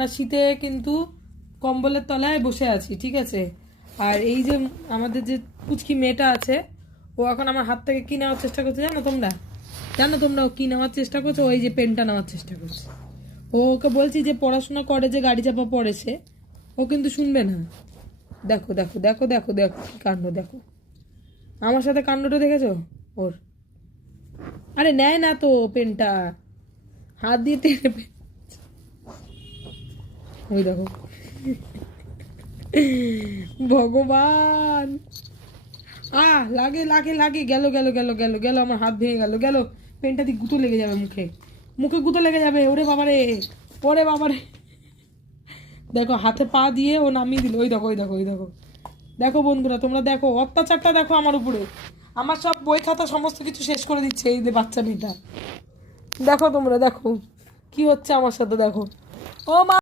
আমরা শীতে কিন্তু কম্বলের তলায় বসে আছি, ঠিক আছে। আর এই যে আমাদের যে পুচকি মেয়েটা আছে, ও এখন আমার হাত থেকে কি নেওয়ার চেষ্টা করছে জানো তোমরা ও কি নেওয়ার চেষ্টা করছে? ওই যে পেনটা নেওয়ার চেষ্টা করছে। ওকে বলছি যে পড়াশোনা করে, যে গাড়ি চাপা পড়েছে, ও কিন্তু শুনবে না। দেখো দেখো দেখো দেখো দেখো কি কাণ্ড, দেখো আমার সাথে কাণ্ডটা দেখেছো ওর? আরে নেয় না তো পেনটা, হাত দিয়ে টেনে ওই দেখো, ভগবান। লাগে লাগে লাগে, গেল গেল গেল গেল গেল, আমার হাত ভেঙে গেল গেল। পেনটা দিয়ে গুঁতো লেগে যাবে মুখে, মুখে গুঁতো লেগে যাবে। ওরে বাবারে, ওরে বাবারে। দেখো হাতে পা দিয়ে ও নামিয়ে দিল। ওই দেখো ওই দেখো ওই দেখো, দেখো বন্ধুরা তোমরা দেখো অত্যাচারটা দেখো আমার উপরে। আমার সব বই খাতা সমস্ত কিছু শেষ করে দিচ্ছে এই যে বাচ্চা মেয়েটা। দেখো তোমরা দেখো কি হচ্ছে আমার সাথে, দেখো। ও মা।